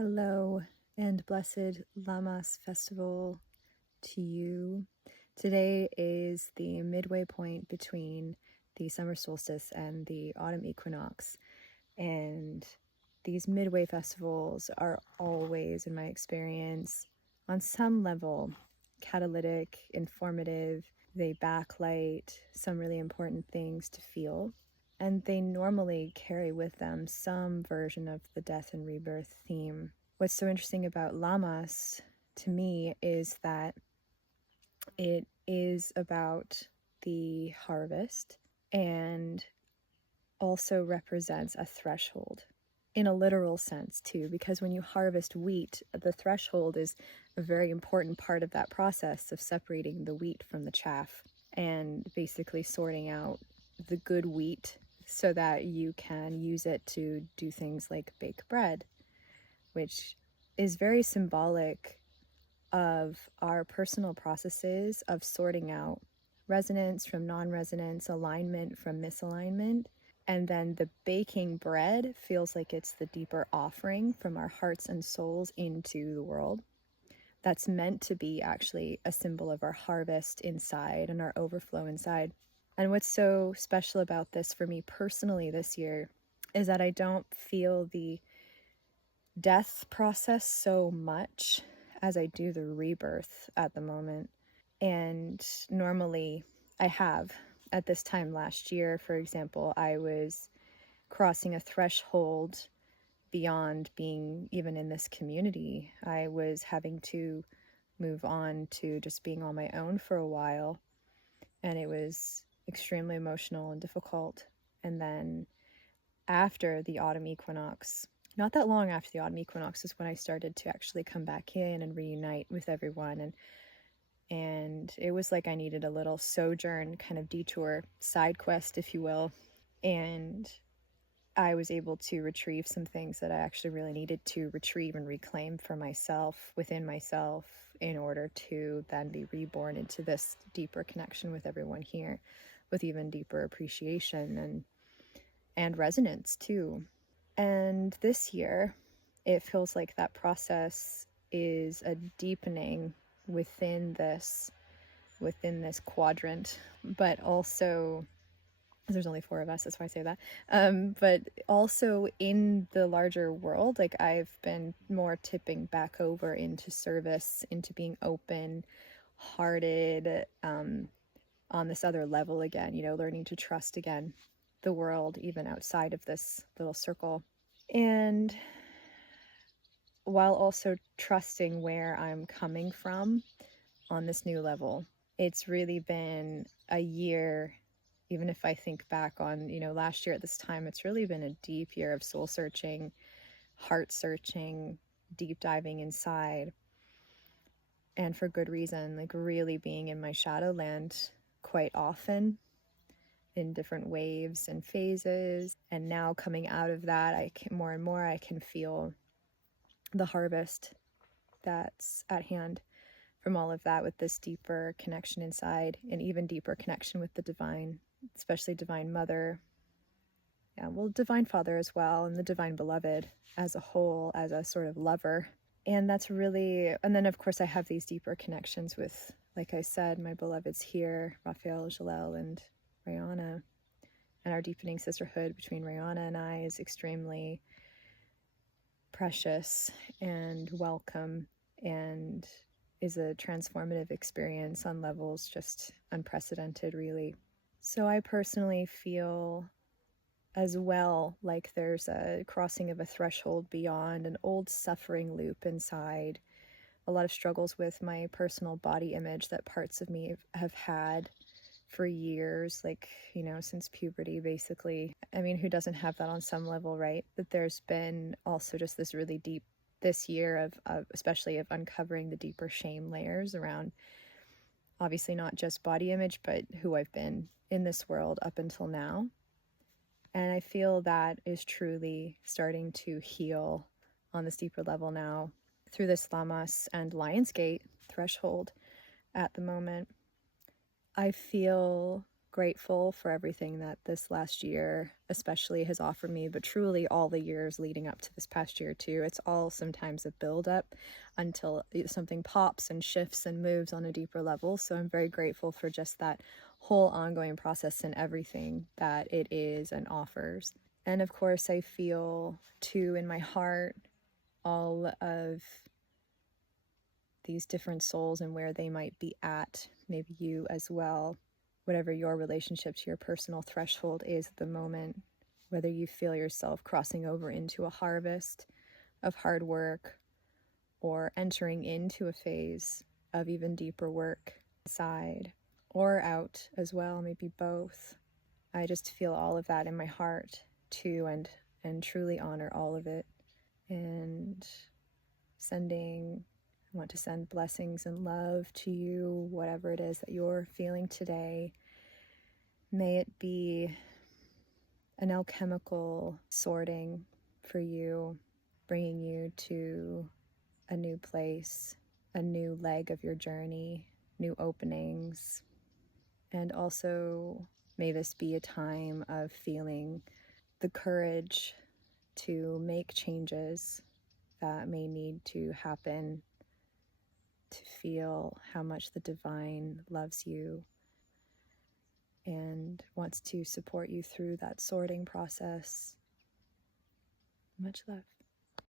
Hello and blessed Lammas festival to you. Today is the midway point between the summer solstice and the autumn equinox, and these midway festivals are always, in my experience, on some level catalytic, informative. They backlight some really important things to feel, and they normally carry with them some version of the death and rebirth theme. What's so interesting about Lammas to me is that it is about the harvest and also represents a threshold in a literal sense too, because when you harvest wheat, the threshold is a very important part of that process of separating the wheat from the chaff and basically sorting out the good wheat so that you can use it to do things like bake bread, which is very symbolic of our personal processes of sorting out resonance from non-resonance, alignment from misalignment. And then the baking bread feels like it's the deeper offering from our hearts and souls into the world. That's meant to be actually a symbol of our harvest inside and our overflow inside. And what's so special about this for me personally this year is that I don't feel the death process so much as I do the rebirth at the moment. And normally I have. At this time last year, for example, I was crossing a threshold beyond being even in this community. I was having to move on to just being on my own for a while, and it was extremely emotional and difficult. And then after the autumn equinox, not that long after the autumn equinox, is when I started to actually come back in and reunite with everyone. And it was like I needed a little sojourn, kind of detour, side quest, if you will. And I was able to retrieve some things that I actually really needed to retrieve and reclaim for myself, within myself, in order to then be reborn into this deeper connection with everyone here, with even deeper appreciation and resonance too. And this year, it feels like that process is a deepening within this quadrant, but also, there's only 4 of us, that's why I say that, but also in the larger world, like I've been more tipping back over into service, into being open hearted, on this other level again, learning to trust again the world, even outside of this little circle. And while also trusting where I'm coming from on this new level. It's really been a year, even if I think back on, last year at this time, it's really been a deep year of soul searching, heart searching, deep diving inside. And for good reason, like really being in my shadow land quite often in different waves and phases. And now coming out of that, more and more I can feel the harvest that's at hand from all of that, with this deeper connection inside, and even deeper connection with the divine, especially Divine Mother, Divine Father as well, and the Divine Beloved as a whole, as a sort of lover. And that's really, and then of course I have these deeper connections with, like I said, my beloveds here, Raphael, Jalel, and Rayana. And our deepening sisterhood between Rayana and I is extremely precious and welcome, and is a transformative experience on levels just unprecedented, really. So I personally feel as well like there's a crossing of a threshold beyond an old suffering loop inside. A lot of struggles with my personal body image that parts of me have had for years, like, since puberty, basically. I mean, who doesn't have that on some level, right? But there's been also just this really deep, this year of especially of uncovering the deeper shame layers around, obviously not just body image, but who I've been in this world up until now. And I feel that is truly starting to heal on this deeper level now through this Lammas and Lionsgate threshold at the moment. I feel grateful for everything that this last year especially has offered me, but truly all the years leading up to this past year too. It's all sometimes a build-up until something pops and shifts and moves on a deeper level. So I'm very grateful for just that whole ongoing process and everything that it is and offers. And of course, I feel too in my heart all of these different souls and where they might be at, maybe you as well, whatever your relationship to your personal threshold is at the moment, whether you feel yourself crossing over into a harvest of hard work or entering into a phase of even deeper work inside or out as well, maybe both. I just feel all of that in my heart too, and truly honor all of it. And I want to send blessings and love to you, whatever it is that you're feeling today. May it be an alchemical sorting for you, bringing you to a new place, a new leg of your journey, new openings. And also, may this be a time of feeling the courage to make changes that may need to happen, to feel how much the divine loves you and wants to support you through that sorting process. Much love.